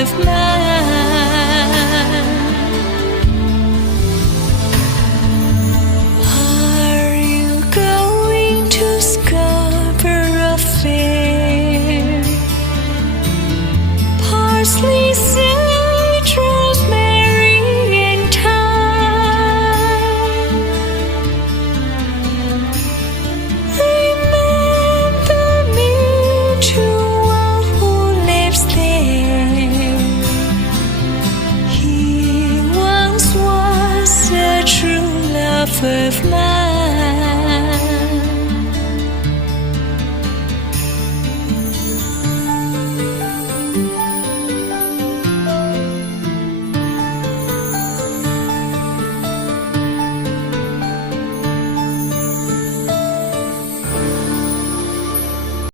of mine. Are you going to Scarborough Fair? Parsley, sage, rosemary, and thyme. Remember me to one who lives there. He once was a true love of mine.